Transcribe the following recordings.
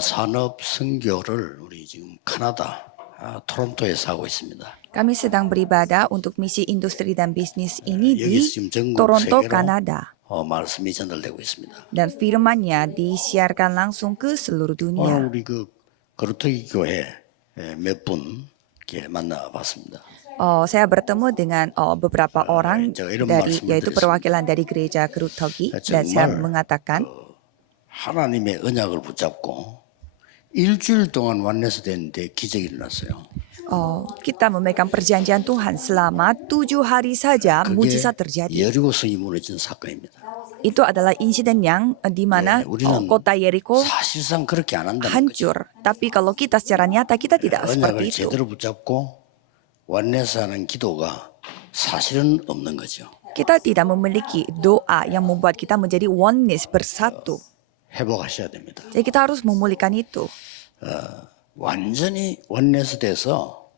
산업 선교를 우리 지금 캐나다 토론토에서 하고 있습니다. Kami sedang beribadah untuk misi industri dan bisnis ini di 여기서 지금 전국 Toronto, 세계로 Kanada. 말씀이 전달되고 있습니다. Dan firman-Nya disiarkan langsung ke seluruh 오늘 dunia. 우리 거루터기 교회 몇 분 만나봤습니다. Saya bertemu dengan beberapa orang 제가 이런 dari 말씀을 yaitu 드렸습니다. perwakilan dari gereja Kerutogi dan saya 정말 mengatakan 하나님의 언약을 붙잡고 일주일 동안 완내서 됐는데 기적이 일어났어요. kita memegang perjanjian Tuhan selama 7 hari saja 그게 mujizat terjadi. 여리고성이 무너진 사건입니다. Itu adalah insiden yang di mana 우리는 kota Yeriko 사실상 그렇게 안 한다는 거죠. hancur. Tapi kalau kita secara nyata kita tidak seperti 언약을 itu. 제대로 붙잡고 완내서 하는 기도가 사실은 없는 거죠. Kita tidak memiliki doa yang membuat kita menjadi oneness bersatu. 회복하셔야 됩니다. Jadi kita harus memulihkan itu. 완전히 완내서 돼서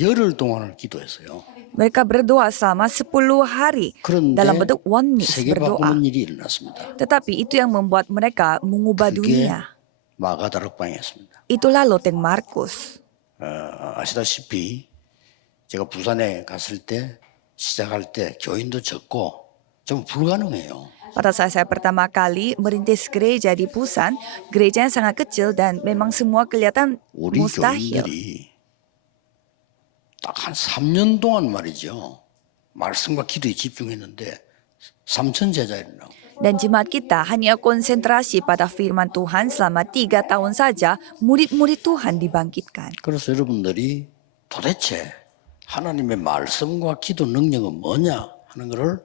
열흘 동안을 기도했어요. Mereka berdoa selama 10 hari 그런데 dalam bentuk oneness 세계 berdoa. 바꾸는 일이 일어났습니다. Tetapi itu yang membuat mereka mengubah 그게 dunia. 마가다락방이었습니다. Itulah Loteng Markus. 아시다시피 제가 부산에 갔을 때 시작할 때 교인도 적고 좀 불가능해요. Pada saat saya pertama kali merintis gereja di Busan, gerejanya sangat kecil dan memang semua kelihatan 우리 mustahil. 교인들이 딱 한 3년 동안 말이죠. 말씀과 기도에 집중했는데 3천 제자 일어나고 Dan jemaat kita hanya konsentrasi pada firman Tuhan selama 3 tahun saja, murid-murid Tuhan dibangkitkan. 그래서 여러분들이 도대체 하나님의 말씀과 기도 능력은 뭐냐 하는 것을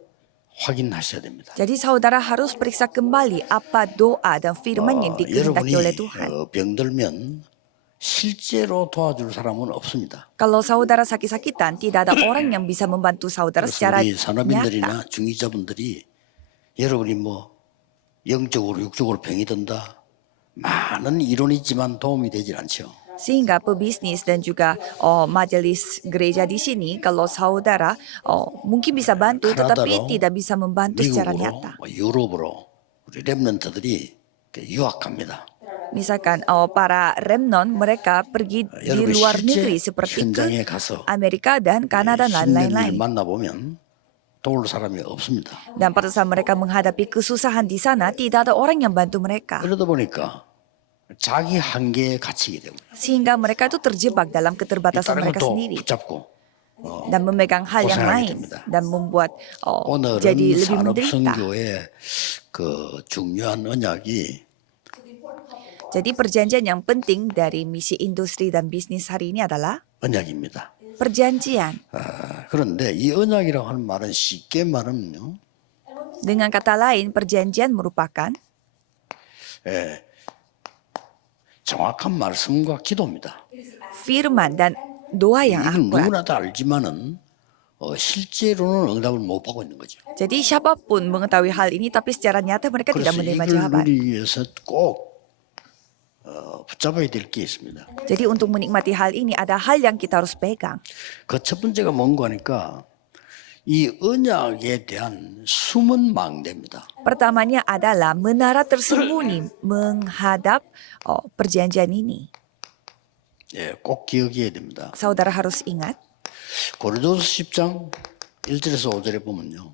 확인하셔야 됩니다. Jadi saudara harus periksa kembali apa doa dan firman yang dikehendaki 여러분이 oleh Tuhan. 병들면 실제로 도와줄 사람은 없습니다. Kalau saudara sakit-sakitan, tidak ada orang yang bisa membantu saudara 그래서 secara 우리 nyata. 산업인들이나 중위자분들이 여러분이 뭐 영적으로 육적으로 병이 든다 많은 이론이 있지만 도움이 되질 않죠. Sehingga pebisnis dan juga majelis gereja di sini, kalau saudara mungkin bisa bantu, tetapi 캐나다로, tidak bisa membantu secara 미국으로 nyata. 유럽으로 우리 랩런트들이 유학합니다. Misalkan para remnon mereka pergi di 여러분 luar 실제 negeri seperti 현장에 ke 가서 Amerika dan Kanada dan 힘든 일을 lain-lain. 만나보면 도울 사람이 없습니다. Dan pada saat mereka menghadapi kesusahan di sana, tidak ada orang yang bantu mereka. 그러다 보니까 자기 한계에 갇히게 되고 Sehingga mereka itu terjebak dalam keterbatasan 다른 mereka 것도 sendiri. 붙잡고 Dan memegang hal yang 고생하게 lain. 됩니다. Dan membuat 오늘은 jadi lebih menderita. 산업선교의 그 중요한 언약이 Jadi perjanjian yang penting dari misi industri dan bisnis hari ini adalah 언약입니다. perjanjian. 그런데 이 언약이라고 하는 말은 쉽게 말하면요. Dengan kata lain, perjanjian merupakan 정확한 말씀과 기도입니다. firman dan doa yang 이건 akurat. 누구나 다 알지만은 실제로는 응답을 못 받고 있는 거죠. Jadi siapapun mengetahui hal ini, tapi secara nyata mereka tidak 그래서 menerima 이걸 jawaban. 누리기 위해서 꼭 붙잡아야 될 게 있습니다. Jadi untuk menikmati hal ini ada hal yang kita harus pegang. 그 첫 번째가 뭔가 하니까 이 언약에 대한 숨은 망대입니다. Pertamanya adalah menara tersembunyi menghadap perjanjian ini. 꼭 기억해야 됩니다. Saudara harus ingat, 고린도서 10장 1절에서 5절에 보면요.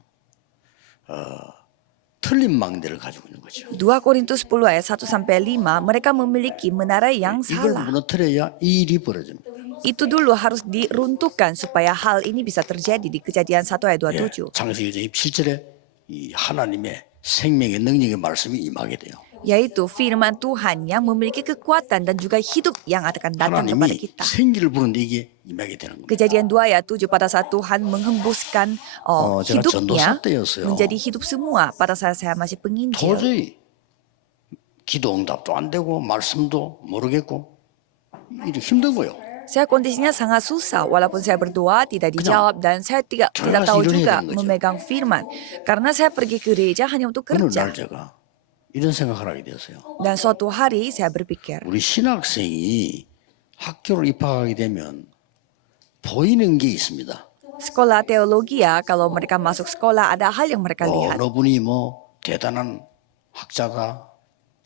틀린 망대를 가지고 있는 거죠. 2 Korintus 10 ayat 1 sampai 5, mereka memiliki menara yang 이걸 salah. 무너뜨려야 이 일이 벌어집니다. Itu dulu harus diruntuhkan supaya hal ini bisa terjadi di Kejadian 1 ayat 27. 창세기 27절에 이 하나님의 생명의 능력의 말씀이 임하게 돼요. Yaitu firman Tuhan yang memiliki kekuatan dan juga hidup yang akan datang kepada 하나님이 kita. 생기를 부르는데 이게 임하게 되는 겁니다. Kejadian 2 ayat 7 pada saat Tuhan menghembuskan 제가 hidupnya 전도사 때였어요. menjadi hidup semua pada saat saya masih penginjil. 도저히 기도 응답도 안 되고 말씀도 모르겠고 이게 힘든 거예요. Saya kondisinya sangat susah, walaupun saya berdoa tidak dijawab dan saya tidak tahu juga memegang firman. Karena saya pergi ke gereja hanya untuk 어느 kerja. 날 제가 이런 생각을 하게 되었어요. Dan suatu hari saya berpikir, 우리 신학생이 학교를 입학하게 되면 보이는 게 있습니다. sekolah teologi ya, kalau mereka masuk sekolah ada hal yang mereka lihat. 어느 분이 뭐 대단한 학자다,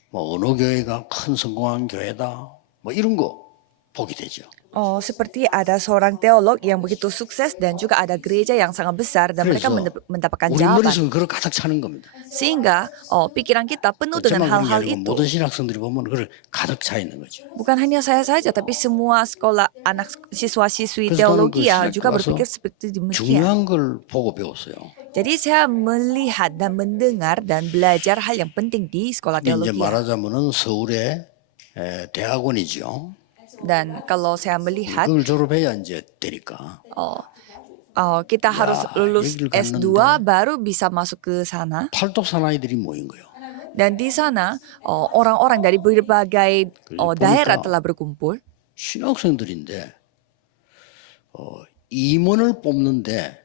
뭐 어느 교회가 큰 성공한 교회다 뭐 이런 거 보게 되죠. Oh, seperti ada seorang teolog yang begitu sukses dan juga ada gereja yang sangat besar dan mereka 그래서 mendapatkan 우리 jawaban. 머릿속은 그걸 가득 차는 겁니다. Sehingga pikiran kita penuh dengan 저만 그런 게 hal-hal 아니고 itu. 모든 신학생들이 보면 그걸 가득 차 있는 거죠. Bukan hanya saya saja, tapi semua sekolah anak siswa-siswi 그래서 저는 teologi 그 ya 신학교 juga 가서 berpikir seperti demikian. 중요한 걸 보고 배웠어요. Jadi saya melihat dan mendengar dan belajar hal yang penting di sekolah 이제 teologi. 말하자면은 서울의 대학원이죠. Dan kalau saya melihat 그걸 졸업해야 이제 되니까. kita harus lulus 여기를 S2 갔는데 baru bisa masuk ke sana. 팔도 사나이들이 모인 거예요. Dan di sana orang-orang dari berbagai daerah telah berkumpul. 신학생들인데 임원을 뽑는데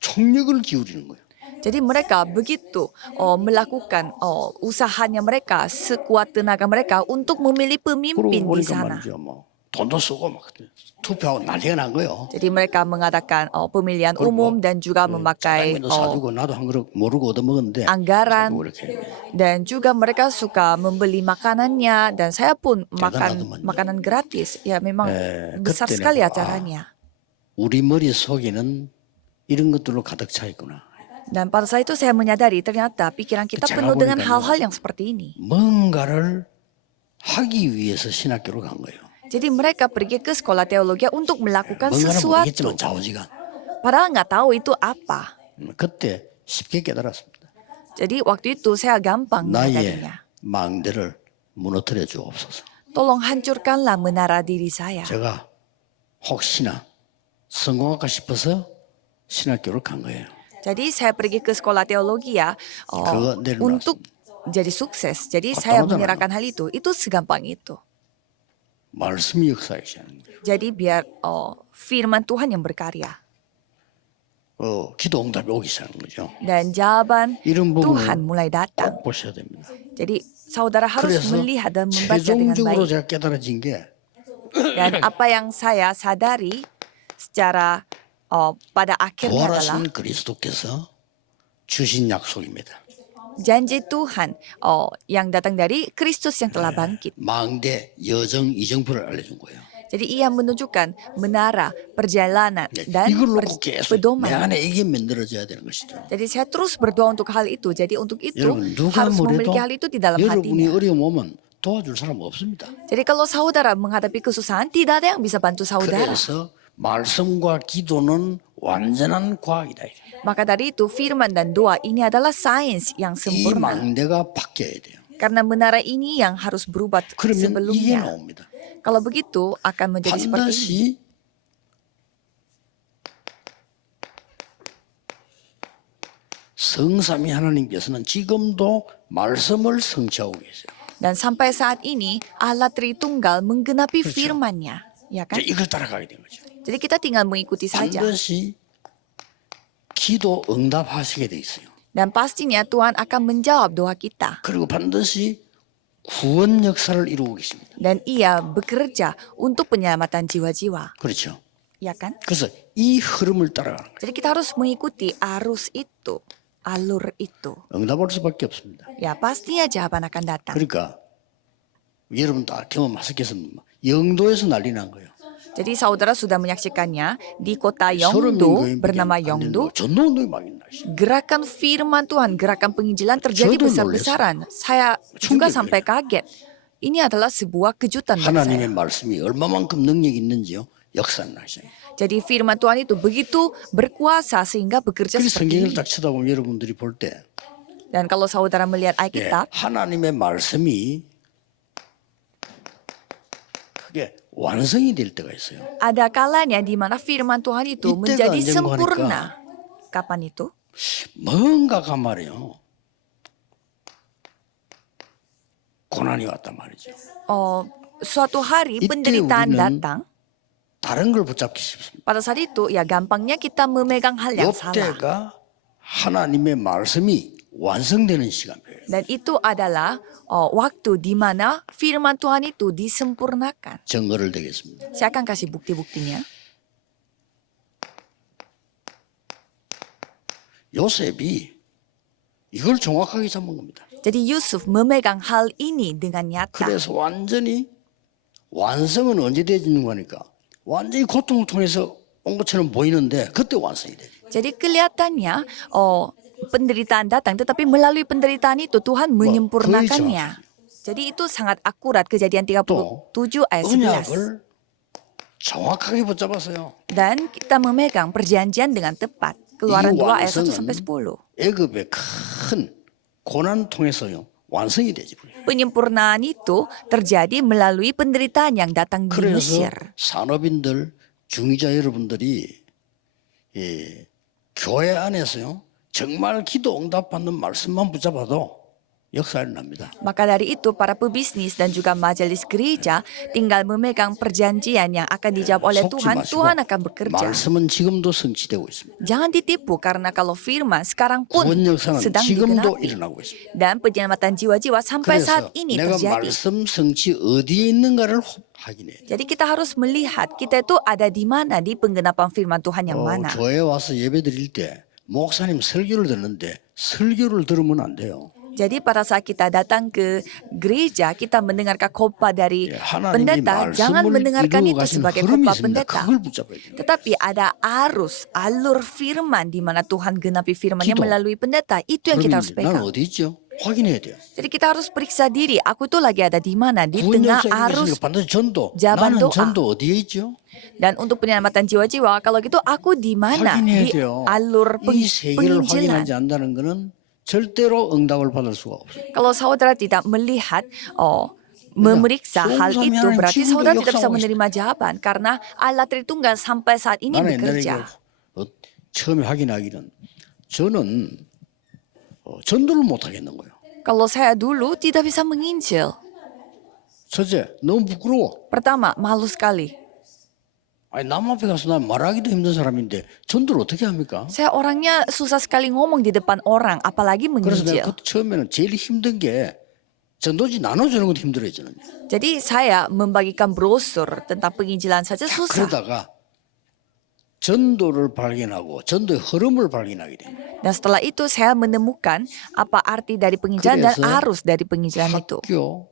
총력을 기울이는 거예요. Jadi mereka begitu melakukan usahanya mereka sekuat tenaga mereka untuk memilih 그러고 pemimpin di 보니까 sana. 말이죠. 뭐 돈도 쓰고 막 투표하고 난리가 난 거예요. Jadi mereka mengadakan pemilihan 그걸 umum 뭐, dan juga memakai 짜장면도 사주고 나도 한 그릇 모르고 얻어먹었는데 anggaran 자꾸 그렇게 dan juga mereka suka membeli makanannya dan saya pun makan 대단하더만요. makanan gratis. Ya memang besar 그때 sekali 내가, acaranya. 우리 머릿속에는 이런 것들로 가득 차 있구나. Dan pada saat itu saya menyadari ternyata pikiran kita 제가 penuh dengan 보니까요. hal-hal yang seperti ini. 뭔가를 하기 위해서 신학교로 간 거예요. Jadi mereka pergi ke sekolah teologi untuk melakukan 뭔가는 sesuatu. 모르겠지만 좌우지간. Padahal nggak tahu itu apa. 그때 쉽게 깨달았습니다. Jadi waktu itu saya gampang 나의 menyadarinya. 망대를 무너뜨려 주옵소서. Tolong hancurkanlah menara diri saya. 제가 혹시나 성공할까 싶어서 신학교를 간 거예요. Jadi saya pergi ke sekolah teologi ya 그거 내일 untuk jadi sukses. Jadi Kok saya tahu menyerahkan hal itu. Itu segampang itu. 말씀이 역사하시 하는 거예요. Jadi biar firman Tuhan yang berkarya. 기도 응답이 오기 시작하는 거죠. Dan jawaban 이런 Tuhan 부분을 mulai datang. 꼭 보셔야 됩니다. Jadi saudara harus 그래서 melihat dan membaca dengan 최종적으로 baik. 제가 깨달아진 게 Dan apa yang saya sadari secara pada akhirnya adalah 부활하신 그리스도께서 주신 약속입니다. janji Tuhan yang datang dari Kristus yang telah bangkit. 망대, 여정, 이정표를 알려준 거예요. Jadi ia menunjukkan menara, perjalanan, dan 이걸 놓고 계속 내 pedoman. 안에 이게 만들어져야 되는 것이죠. Jadi saya terus berdoa untuk hal itu. Jadi untuk itu 여러분 누가 harus 뭐래도 memiliki hal itu di dalam 여러분이 hatinya. 어려움 오면 도와줄 사람 없습니다. Jadi kalau saudara menghadapi kesusahan, tidak ada yang bisa bantu saudara. 그래서 말씀과 기도는 완전한 과학이다. Maka dari itu firman dan doa ini adalah sains yang 이 sempurna. 망대가 바뀌어야 돼요. Karena menara ini yang harus berubah 그러면 이게 sebelumnya. 나옵니다. Kalau begitu akan menjadi seperti ini. 반드시 성삼위 하나님께서는 지금도 말씀을 성취하고 계세요. Dan sampai saat ini Allah Tritunggal menggenapi firman-Nya, ya kan? 이제 이걸 따라가게 된 거죠. Jadi kita tinggal mengikuti saja. 반드시 기도 응답하시게 돼 있어요. Dan pastinya Tuhan akan menjawab doa kita. 그리고 반드시 구원 역사를 이루고 계십니다. Dan ia bekerja untuk penyelamatan jiwa-jiwa, 그렇죠. ya kan? 그래서 이 흐름을 따라가는 거예요. Jadi kita harus mengikuti arus itu, alur itu. 응답할 수밖에 없습니다. Ya pastinya jawaban akan datang. 그러니까 여러분 다 경험하셨겠습니다. 영도에서 난리 난 거예요. Jadi saudara 수다 menyaksikannya di kota 30명 Yongdo 교인밖에 bernama 안 되는 Yongdo. 전도운동이 막 있나. Gerakan firman Tuhan, gerakan penginjilan terjadi 저도 besar-besaran. Saya juga 충격이에요. sampai kaget. Ini adalah sebuah kejutan bagi 하나님의 saya. 말씀이 얼마만큼 능력이 있는지요. 역사는 하시죠. Jadi firman Tuhan itu begitu berkuasa sehingga bekerja 그래서 seperti 성경을 ini. 딱 쳐다보면 여러분들이 볼 때 Dan kalau saudara melihat 예, Alkitab, 하나님의 말씀이 그게 완성이 될 때가 있어요. ada kalanya di mana firman Tuhan itu 이때가 menjadi 언젠가 sempurna. Kapan itu? 뭔가가 말이에요. 고난이 왔단 말이죠. Suatu hari 이때 penderitaan 우리는 datang. 다른 걸 붙잡기 쉽습니다. Pada saat itu, ya gampangnya kita memegang hal yang salah. 이때가 하나님의 말씀이 완성되는 시간표예요. Dan itu adalah waktu di mana firman Tuhan itu disempurnakan. 증거를 대겠습니다. Saya akan kasih bukti-buktinya. 요셉이 이걸 정확하게 잡은 겁니다. Jadi Yusuf memegang hal ini dengan nyata. 그래서 완전히 완성은 언제 되는 거니까 완전히 고통을 통해서 온 것처럼 보이는데 그때 완성이 되죠. Jadi kelihatannya penderitaan datang, tetapi melalui penderitaan itu Tuhan menyempurnakannya. Jadi itu sangat akurat Kejadian 37 ayat 11. 언약을 정확하게 붙잡았어요. Dan kita memegang perjanjian dengan tepat. Keluaran 이 2 ayat 1 완성은 sampai 10. 애굽의 큰 고난 통해서요 완성이 되지. Penyempurnaan itu terjadi melalui penderitaan yang datang di 그래서 Mesir. 산업인들, 중위자 여러분들이 교회 안에서요 정말 기도 응답받는 말씀만 붙잡아도 역사 일어납니다. Maka dari itu para pebisnis dan juga majelis gereja tinggal memegang perjanjian yang akan dijawab oleh 속지 Tuhan, 마시고 Tuhan akan bekerja. 말씀은 지금도 성취되고 있습니다. Jangan ditipu karena kalau firman sekarang pun 구원 역사는 sedang 지금도 digenapi. 일어나고 있습니다. Dan penyelamatan jiwa-jiwa sampai 그래서 saat ini 내가 terjadi. 말씀 성취 어디에 있는가를 확인해. Jadi kita harus melihat kita itu ada di mana di penggenapan firman Tuhan yang mana. 교회에 와서 예배 드릴 때 목사님 설교를 듣는데 설교를 들으면 안 돼요. Jadi pada saat kita datang ke gereja, kita mendengarkan khotbah dari 하나님이 pendeta, jangan 말씀을 mendengarkan 이루어 itu 가신 sebagai 흐름이 khotbah 있습니다. pendeta. 그걸 붙잡아야 돼요. Tetapi ada alur firman di mana Tuhan genapi firman-Nya 기도. melalui pendeta. Itu yang kita harus 흐름이 난 pegang. 어디 있죠? 확인해야 돼요. Jadi kita harus periksa diri, aku itu lagi ada di mana? Di 구원 tengah 역사에 arus. 있으니까 반드시 전도. jaban 나는 doa. 전도 어디에 있죠? Dan untuk penyelamatan jiwa-jiwa, kalau gitu aku di mana? 확인해야 Di 돼요. alur 이 세계를 penginjilan. 확인하지 않는다는 것은 절대로 응답을 받을 수가 없어요. Kalau saudara tidak melihat, memeriksa hal sungguh itu, sampai berarti yang saudara cinta tidak bisa 역사하고 menerima jawaban. Karena Allah Tritunggal sampai saat ini 나는 옛날에 bekerja. 처음에 확인하기는 저는 전도를 못 하겠는 거예요. Kalau saya dulu tidak bisa menginjil. 첫째, 너무 부끄러워. Pertama, malu sekali. 아니 남 앞에 가서 난 말하기도 힘든 사람인데 전도를 어떻게 합니까? Saya orangnya susah sekali ngomong di depan orang, apalagi 그래서 menginjil. 내가 그때 처음에는 제일 힘든 게 전도지 나눠주는 것도 힘들어요 저는. Jadi saya membagikan brosur tentang penginjilan saja susah. 그러다가 전도를 발견하고 전도의 흐름을 발견하게 됩니다. Dan setelah itu saya menemukan apa arti dari penginjilan dan 그래서 arus dari penginjilan itu. 학교,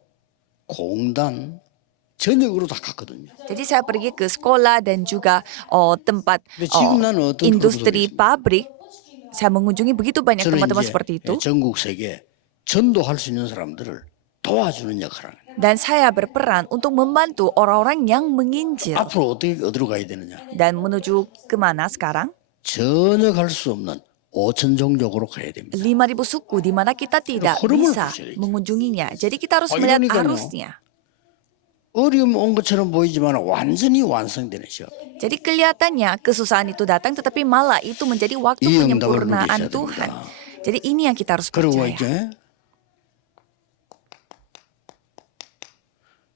공단, 전역으로 다 갔거든요. Jadi saya pergi ke sekolah dan juga tempat 근데 지금 나는 어떤 industri 프로그램이 pabrik. Saya mengunjungi begitu banyak 저는 teman-teman 이제 seperti itu. 전국 세계 전도할 수 있는 사람들을 도와주는 역할을 합니다. Dan saya berperan untuk membantu orang-orang yang menginjil. 앞으로 어디로 가야 되느냐? Dan menuju kemana sekarang? 전혀 갈 수 없는 5천 종족으로 가야 됩니다. 5.000 suku di mana kita tidak 흐름을 bisa 보셔야죠. mengunjunginya. Jadi kita harus 아, melihat 이러니까요. arusnya. 어려움 온 것처럼 보이지만 완전히 완성되는 시간. Jadi kelihatannya kesusahan itu datang, tetapi malah itu menjadi waktu 이 응답을 penyempurnaan 누리셔야 Tuhan. 됩니다. Jadi ini yang kita harus 그리고 percaya. 이제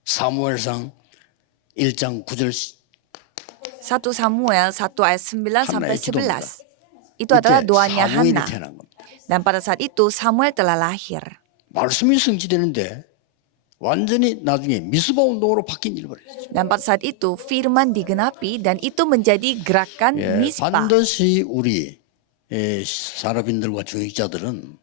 사무엘상 1장 9절 1 Samuel 1 ayat 9 sampai Hannah의 기도입니다. 11. Itu adalah 이때 doanya 사무엘이 Hana. 태어난 겁니다. Dan pada saat itu Samuel telah lahir. 말씀이 성취되는데 완전히 나중에 미스바 운동으로 바뀐 일버렸어요. Dan pada saat itu firman digenapi dan itu menjadi gerakan 예, Mispa. 반드시 우리 산업인들과 중직자들은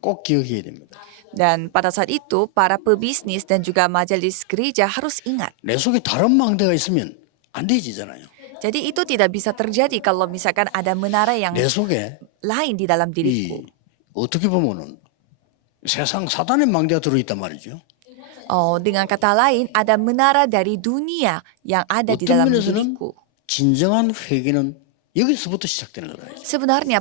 꼭 기억해야 됩니다. Dan pada saat itu para pebisnis dan juga majelis gereja harus ingat. 내 속에 다른 망대가 있으면 안 되지잖아요. Jadi itu tidak bisa terjadi kalau misalkan ada menara yang 내 속에 lain di dalam diriku. 어떻게 보면은 세상 사단의 망대가 들어있단 말이죠. Dengan kata lain ada menara dari dunia yang ada di 어떤 dalam 면에서는 diriku. 진정한 회개는 여기서부터 시작되는 거다. Sebenarnya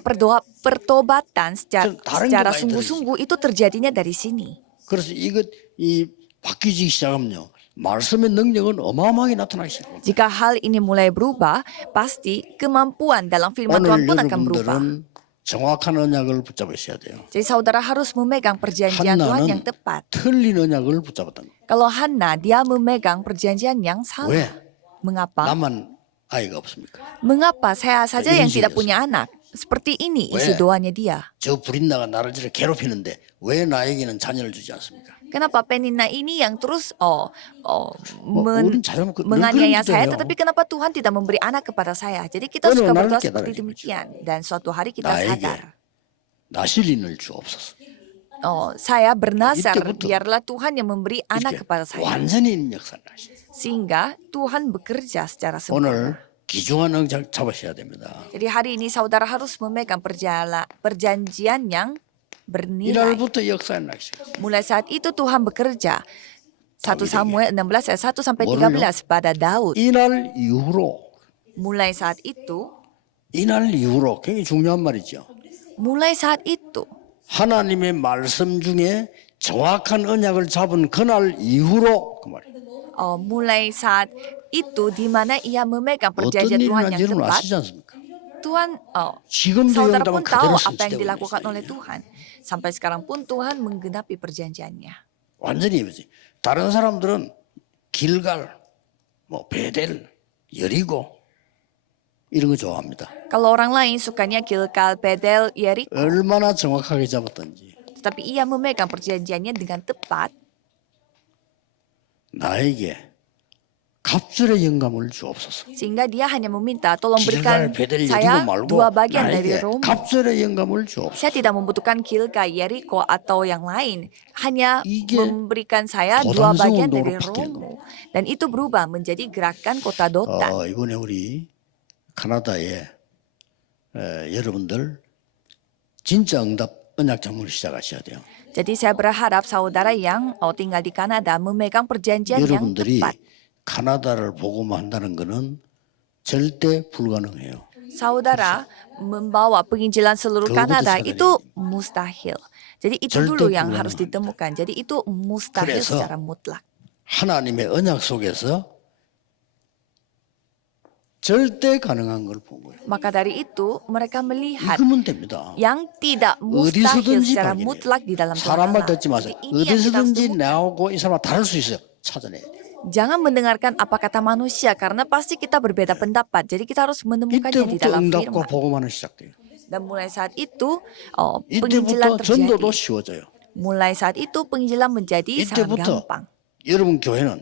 pertobatan 다른 secara 게 많이 sungguh-sungguh itu terjadinya dari sini. 그래서 이 바뀌기 시작하면요. 말씀의 능력은 어마어마하게 나타나기 시작합니다. Jika hal ini mulai berubah, pasti kemampuan dalam firman Tuhan 오늘 pun akan berubah. 여러분들은 정확한 언약을 붙잡으셔야 돼요. Jadi saudara harus memegang perjanjian Tuhan yang 한나는 tepat. 틀린 언약을 붙잡았던 거예요. Kalau Hana, dia memegang perjanjian yang 왜? salah. Mengapa? 나만 아이가 없습니까? Mengapa saya saja yang 인식이었어요. tidak punya anak? Seperti ini isi 왜? doanya dia. 저 브린다가 나를 저렇게 괴롭히는데 왜 나에게는 자녀를 주지 않습니까? Kenapa Penina ini yang terus 우린 자녀 menganiaya saya, 기도해요. tetapi kenapa Tuhan tidak memberi anak kepada saya? Jadi kita 어느 suka 날 berdoa 깨달아지는 seperti demikian. Dan suatu hari kita 나에게 sadar. 나실인을 주옵소서. saya bernazar 이때부터 biarlah Tuhan yang memberi anak 이렇게 kepada saya. 완전히 있는 역사를 하시죠. Sehingga Tuhan bekerja secara sempurna. 오늘 귀중한 응장 잡으셔야 됩니다. Jadi hari ini saudara harus memegang perjanjian yang bernilai. 이날부터 역사에 나시죠. Mulai saat itu Tuhan bekerja. 1 Daud Samuel 16 ayat 1 sampai 뭐를요? 13 pada Daud. 이날 이후로 Mulai saat itu, 굉장히 중요한 말이죠. mulai saat itu 하나님의 말씀 중에 정확한 언약을 잡은 그날 이후로 그 말이에요. mulai saat itu di mana ia memegang 어떤 perjanjian 일이 Tuhan yang 난지는 tepat, 아시지 않습니까? Tuhan 지금도 saudara 영담은 pun tahu 그대로 apa yang 실시되고 dilakukan 있어요. oleh Tuhan. Sampai sekarang pun Tuhan menggenapi perjanjiannya. 완전히 이거지. 다른 사람들은 길갈, 뭐 베델, 여리고 이런 거 좋아합니다. Kalau orang lain sukanya Gilgal, Bedel, Yeriko, 얼마나 정확하게 잡았던지. tetapi ia memegang perjanjiannya dengan tepat. 나에게 갑절의 영감을 주옵소서. Sehingga dia hanya meminta tolong berikan 길갈, 베델, saya 여리고 말고 2 bagian dari 나에게 Roma. 갑절의 영감을 주옵소서. Saya tidak membutuhkan Gilgal, Yeriko atau yang lain. Hanya 이게 memberikan saya 2 도단성 bagian 운동으로 dari 바뀌는 Romo. Dan itu berubah menjadi gerakan kota Dotan. 이번에 우리 카나다에 여러분들 진짜 응답 언약 작물을 시작하셔야 돼요. Jadi saya berharap saudara yang tinggal di Kanada memegang perjanjian yang 여러분들이 tepat. 카나다를 복음만 한다는 것은 절대 불가능해요. Saudara membawa penginjilan seluruh 그거부터 Kanada 찾아내야 itu mustahil. Jadi itu 절대 dulu yang 불가능합니다. harus ditemukan. Jadi itu mustahil 그래서 secara mutlak. 하나님의 언약 속에서 절대 가능한 걸 본 거예요. Maka dari itu mereka melihat 이거면 됩니다. yang tidak mustahil 어디서든지 secara 발견해요. mutlak di dalam Tuhan 사람 말 Allah. 듣지 마세요. Jadi ini yang kita harus 어디서든지 temukan. 나하고 이 사람과 다를 수 있어요. 찾아내야 돼요. Jangan mendengarkan apa kata manusia karena pasti kita berbeda pendapat. Jadi kita harus menemukannya di 이때부터 dalam 응답과 firman. 복음하는 시작돼요. Dan mulai saat itu penginjilan 이때부터 전도도 terjadi. 쉬워져요. Mulai saat itu penginjilan menjadi sangat 이때부터 gampang. 여러분 교회는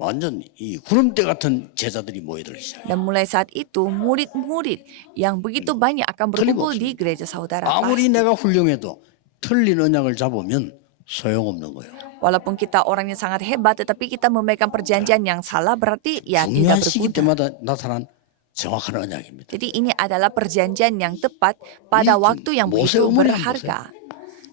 완전 이 구름대 같은 제자들이 모여들기 시작해요. Dan mulai saat itu murid-murid yang begitu banyak akan berkumpul di gereja saudara. 아무리 Pasti. 내가 훌륭해도 틀린 언약을 잡으면 소용없는 거예요. Walaupun kita orang yang sangat hebat, tetapi kita memegang perjanjian yang salah, berarti ya 중요한 tidak 시기 berguna. 때마다 나타난 정확한 언약입니다. Jadi ini adalah perjanjian yang tepat pada 이 waktu yang 모세 begitu 어머니 berharga.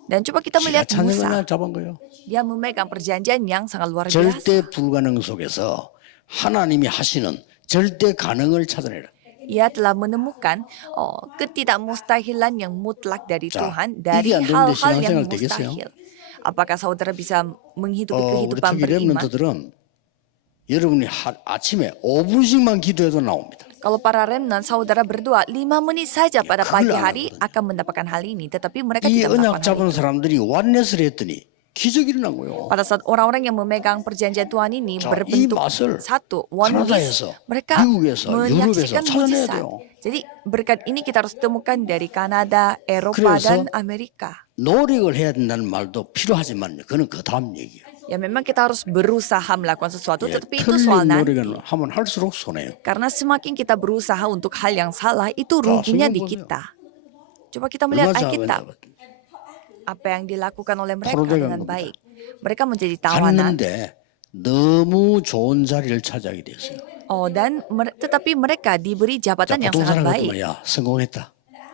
Dan coba kita 지가 melihat 찾는 Musa. 언약 잡은 거예요. Dia memegang perjanjian yang sangat luar biasa. 절대 불가능 속에서 하나님이 하시는 절대 가능을 찾아내라. Ia telah menemukan ketidakmustahilan yang mutlak dari 자, Tuhan dari 이게 안 되는데 hal-hal yang 신앙생활 되겠어요? mustahil. Apakah saudara bisa menghidupi 우리 kehidupan 특히 beriman? 렘넌트들은 여러분이 아침에 5분씩만 기도해도 나옵니다. Kalau para remnant saudara berdoa 5 menit saja pada pagi 그걸 안 hari akan mendapatkan hal ini, tetapi mereka 이 tidak 언약 melakukan hal 잡은 itu. 사람들이 완넷을 했더니 기적이 일어난 거예요. Pada saat orang-orang yang memegang perjanjian Tuhan ini 자, berbentuk 이 맛을 satu, oneness, 캐나다에서, mereka 미국에서, menyaksikan 유럽에서 찾아내야 mujizat. 돼요. Jadi berkat ini kita harus temukan dari Kanada, Eropa 그래서 dan Amerika. 노력을 해야 된다는 말도 필요하지만 그건 그 다음 얘기예요. Ya memang kita harus berusaha melakukan sesuatu, 예, tetapi itu soal 틀린 nanti. 노력을 하면 할수록 손해요. Karena semakin kita berusaha untuk hal yang salah, itu ruginya di 성경 보세요. kita. Coba kita melihat 얼마 Alkitab. 잘 Apa yang dilakukan oleh mereka 포로되간 dengan 겁니다. baik. Mereka menjadi tawanan. 갔는데 너무 좋은 자리를 차지하게 됐어요. Dan tetapi mereka diberi 자, jabatan yang 보통 sangat 사람 baik. 같으면 야 성공했다.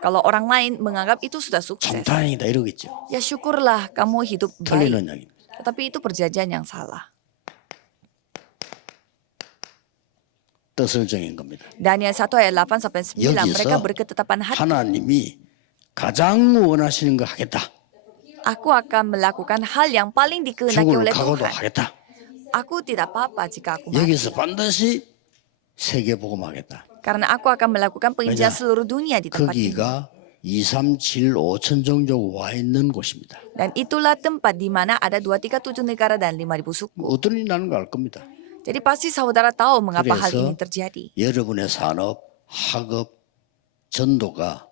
Kalau orang lain menganggap itu sudah sukses. 참 다행이다 이러겠죠. Ya syukurlah kamu hidup 틀린 baik. 언약입니다. Tetapi itu perjanjian yang salah. 뜻을 정한 겁니다. Daniel 1 ayat 8 sampai 9 mereka 여기서 berketetapan hati. 하나님이 가장 원하시는 거 하겠다. Aku akan melakukan hal yang paling dikehendaki 죽을 oleh 각오도 Tuhan. 하겠다. Aku tidak apa-apa jika aku mati. 여기서 반드시 세계 복음하겠다. Karena aku akan melakukan penginjilan 왜냐? seluruh dunia di tempat ini. 거기가 2, 3, 7, 5천 종족 와 있는 곳입니다. Dan itulah tempat di mana ada 237 negara dan 5.000 suku. 어떤 일이 나는 거 알 겁니다. Jadi pasti saudara tahu mengapa hal 그래서 ini terjadi. 여러분의 산업, 학업, 전도가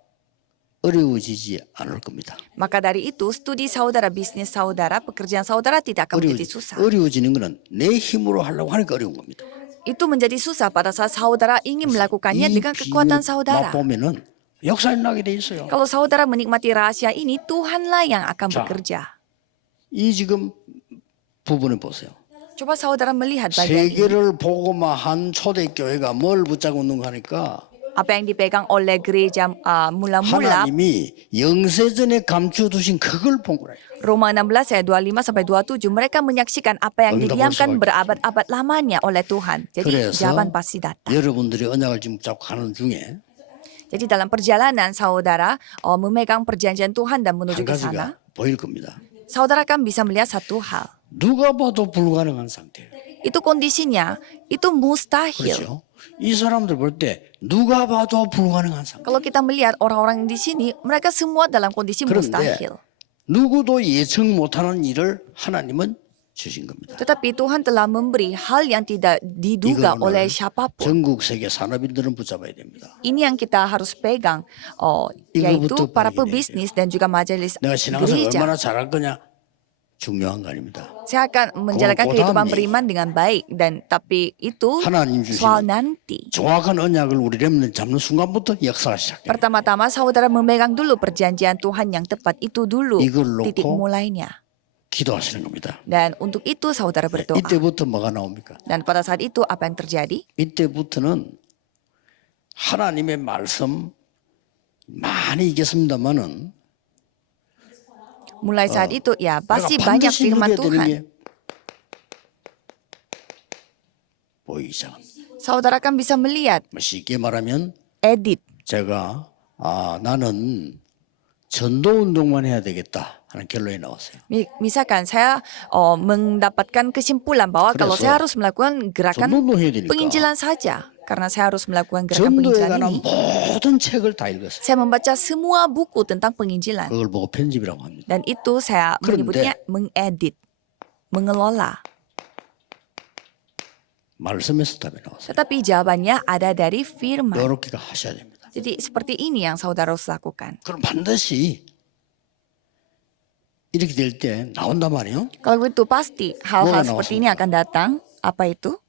어려워지지 않을 겁니다. Maka dari itu, studi saudara, bisnis saudara, pekerjaan saudara tidak akan menjadi susah. 어려워지는 것은 내 힘으로 하려고 하니까 어려운 겁니다. Itu menjadi susah pada saat saudara ingin melakukannya dengan kekuatan saudara. 보면은 역사 일어나게 돼 있어요. Kalau saudara menikmati rahasia ini, Tuhanlah yang akan 자. bekerja. 이 지금 부분을 보세요. Coba saudara melihat bagian ini. 세계를 복음화한 초대교회가 뭘 붙잡고 있는 거 하니까 Apa yang dipegang oleh gereja mula-mula, 하나님이 영세전에 감추어두신 그걸 본 거예요. Roma 16 ayat 25 sampai 27, mereka menyaksikan apa yang Enggak didiamkan boleh berabad-abad lamanya oleh Tuhan. Jadi 그래서 jawaban pasti datang. 여러분들이 언약을 지금 붙잡고 가는 중에 Jadi dalam perjalanan saudara memegang perjanjian Tuhan dan menuju 한 ke sana, 가지가 보일 겁니다. saudara kan bisa melihat satu hal. 누가 봐도 불가능한 상태예요. Itu kondisinya, itu mustahil. 그렇죠? 이 사람들 볼 때 누가 봐도 불가능한 상태. Kalau kita melihat orang-orang di sini, mereka semua dalam kondisi 그런데 mustahil. 누구도 예측 못하는 일을 하나님은 주신 겁니다. Tetapi Tuhan telah memberi hal yang tidak diduga 이걸 oleh 오늘 siapapun. 전국 세계 산업인들은 붙잡아야 됩니다. Ini yang kita harus pegang, yaitu 이거부터 para 발견해야 pebisnis dan juga majelis 내가 신앙생활 gereja. 얼마나 잘할 거냐 중요한 거 아닙니다. Saya akan menjalankan 그거 kehidupan 다음에 beriman dengan baik, dan tapi itu 하나님 soal 주시는 nanti. 정확한 언약을 우리 렘넌트 잡는 순간부터 역사가 시작돼요. Pertama-tama saudara memegang dulu perjanjian Tuhan yang tepat, itu dulu 이걸 titik 놓고 mulainya. 기도하시는 겁니다. Dan untuk itu saudara berdoa. 이때부터 뭐가 나옵니까? Dan pada saat itu apa yang terjadi? 이때부터는 하나님의 말씀 많이 있겠습니다만은 Mulai saat itu ya pasti 내가 banyak 반드시 firman 누려야 되는 Tuhan. 게 보이기 시작합니다. Saudara kan bisa melihat, 뭐 쉽게 말하면 edit. 제가 나는 전도 운동만 해야 되겠다 하는 결론이 나왔어요. Misalkan saya mendapatkan kesimpulan bahwa kalau 그래서 saya harus melakukan gerakan 전도운동 해야 되니까 penginjilan saja. Karena saya harus melakukan gerakan 전도에 penginjilan 관한 ini, 모든 책을 다 읽었어요. saya membaca semua buku tentang penginjilan. 그걸 보고 편집이라고 합니다. Dan itu saya 그런데 menyebutnya mengedit, mengelola. 말씀에서 답이 나왔어요. Tetapi jawabannya ada dari firman. 이렇게 하셔야 됩니다. Jadi seperti ini yang saudara harus lakukan. 그럼 반드시 이렇게 될 때 나온단 말이에요. Kalau begitu pasti hal-hal 뭐가 seperti ini akan datang. Apa itu?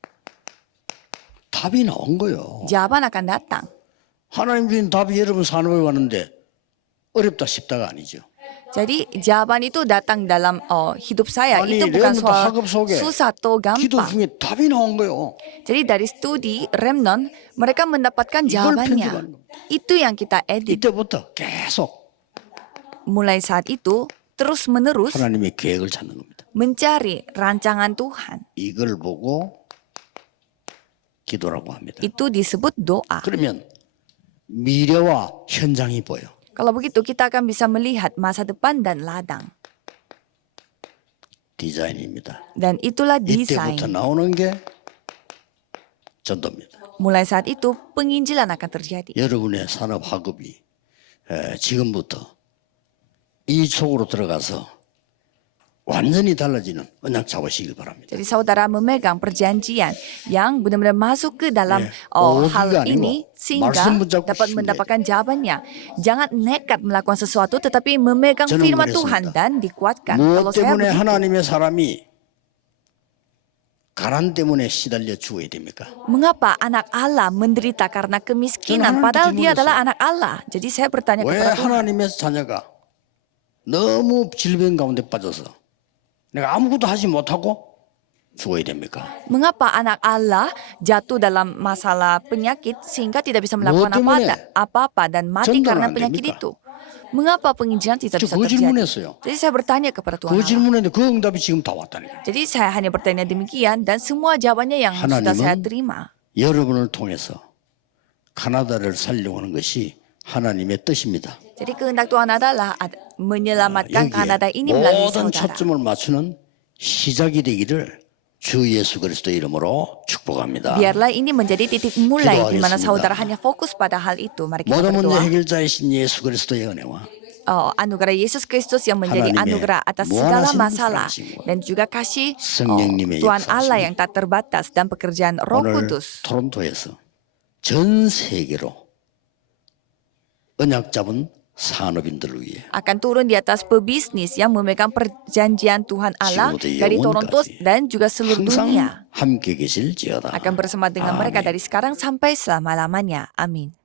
답이 나온 거예요. Jawaban akan datang. 하나님 주신 답이 여러분 산업에 왔는데 어렵다 쉽다가 아니죠. Jadi jawaban itu datang dalam hidup saya. 아니, Itu bukan 렘넌트 soal 학업 속에 susah atau 기도 gampang. 중에 답이 나온 거예요. Jadi dari studi Remnon, mereka mendapatkan 이걸 jawabannya. 편집하는 겁니다. Itu yang kita edit. 이때부터 계속 Mulai saat itu, terus menerus 하나님의 계획을 찾는 겁니다. mencari rancangan Tuhan. 이걸 보고 기도라고 합니다. Itu disebut doa. 그러면 미래와 현장이 보여. Kalau begitu kita akan bisa melihat masa depan dan ladang. 디자인입니다. Dan itulah 이때부터 desain. 나오는 게 전도입니다. Mulai saat itu penginjilan akan terjadi. 여러분의 산업 학업이 지금부터 이 속으로 들어가서 완전히 달라지는 언약 잡으시길 바랍니다. Jadi saudara memegang perjanjian yang benar-benar masuk ke dalam 어디가 hal 아니고 ini sehingga 말씀 붙잡고 dapat 싶은데. mendapatkan jawabannya. Jangan nekat melakukan sesuatu tetapi memegang 저는 firman 그랬습니다. Tuhan dan dikuatkan. 무엇 Kalau saya 때문에 begitu, 하나님의 사람이 가난 때문에 시달려 죽어야 됩니까? mengapa anak Allah menderita karena kemiskinan 저는 padahal 하나님께 dia 질문했어요. adalah anak Allah. Jadi saya bertanya 왜 kepada Tuhan, 하나님의 자녀가 너무 질병 가운데 빠져서 내가 아무것도 하지 못하고 죽어야 됩니까? mengapa anak Allah jatuh dalam masalah penyakit sehingga tidak bisa melakukan 때문에 apa-apa dan mati 전도는 karena 안 penyakit 됩니까? itu? Mengapa penginjilan tidak 저 bisa 그 terjadi? 질문했어요. Jadi saya bertanya kepada Tuhan 그 Allah. 질문했는데 그 응답이 지금 다 왔다니까. Jadi saya hanya bertanya demikian dan semua jawabannya yang sudah 하나님은 saya terima. 여러분을 통해서 카나다를 살려고 하는 것이 하나님의 뜻입니다. Jadi kehendak Tuhan adalah menyelamatkan Kanada 여기에 ini melalui 모든 saudara. 초점을 맞추는 시작이 되기를 주 예수 그리스도 이름으로 축복합니다. Biarlah ini menjadi titik mulai di mana 기도하겠습니다. saudara hanya fokus pada hal itu. Mari kita 모든 문제 berdoa. 해결자이신 예수 그리스도의 은혜와 Anugerah Yesus Kristus yang menjadi 하나님의 anugerah atas 무한하신 segala masalah 사랑심과 dan juga kasih 성령님의 Tuhan 역사하심이 Allah yang tak terbatas dan pekerjaan Roh 오늘 Kudus 토론토에서 전 세계로 언약 잡은 산업인들을 위해 akan turun di atas pebisnis yang memegang perjanjian Tuhan Allah 지금부터 dari 영원까지 Toronto dan juga seluruh dunia. 항상 함께 계실지어다. Akan bersama dengan mereka 아멘. dari sekarang sampai selama-lamanya. Amin.